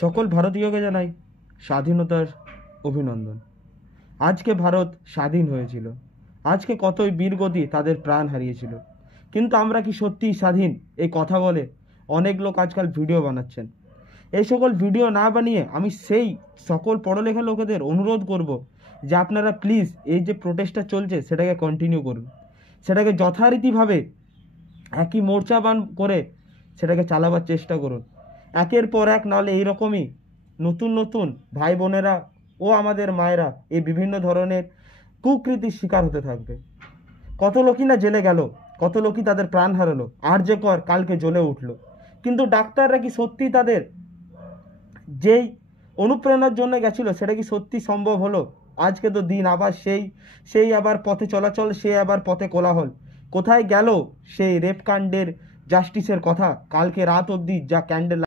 সকল ভারতীয়কে জানাই স্বাধীনতার অভিনন্দন। আজকে ভারত স্বাধীন হয়েছিল, আজকে কতই বীরগতি তাদের প্রাণ হারিয়েছিল, কিন্তু আমরা কি সত্যিই স্বাধীন? এই কথা বলে অনেক লোক আজকাল ভিডিও বানাচ্ছেন। এই সকল ভিডিও না বানিয়ে আমি সেই সকল পড়ালেখা লোকেদের অনুরোধ করব যে আপনারা প্লিজ এই যে প্রোটেস্টটা চলছে সেটাকে কন্টিনিউ করুন, সেটাকে যথারীতিভাবে একই মোর্চাবান করে সেটাকে চালাবার চেষ্টা করুন। একের পর এক, নাহলে এইরকমই নতুন নতুন ভাই বোনেরা ও আমাদের মায়েরা এই বিভিন্ন ধরনের কুকৃতির শিকার হতে থাকবে। কত লোকই না জেলে গেল, কত লোকই তাদের প্রাণ হারালো, আরজি কর কালকে জ্বলে উঠলো, কিন্তু ডাক্তাররা কি সত্যি তাদের যেই অনুপ্রেরণার জন্য গেছিল সেটা কি সত্যি সম্ভব হলো? আজকে তো দিন আবার সেই আবার পথে চলাচল, সেই আবার পথে কোলাহল। কোথায় গেল সেই রেপ কাণ্ডের জাস্টিসের কথা? কালকে রাত অবধি যা ক্যান্ডেল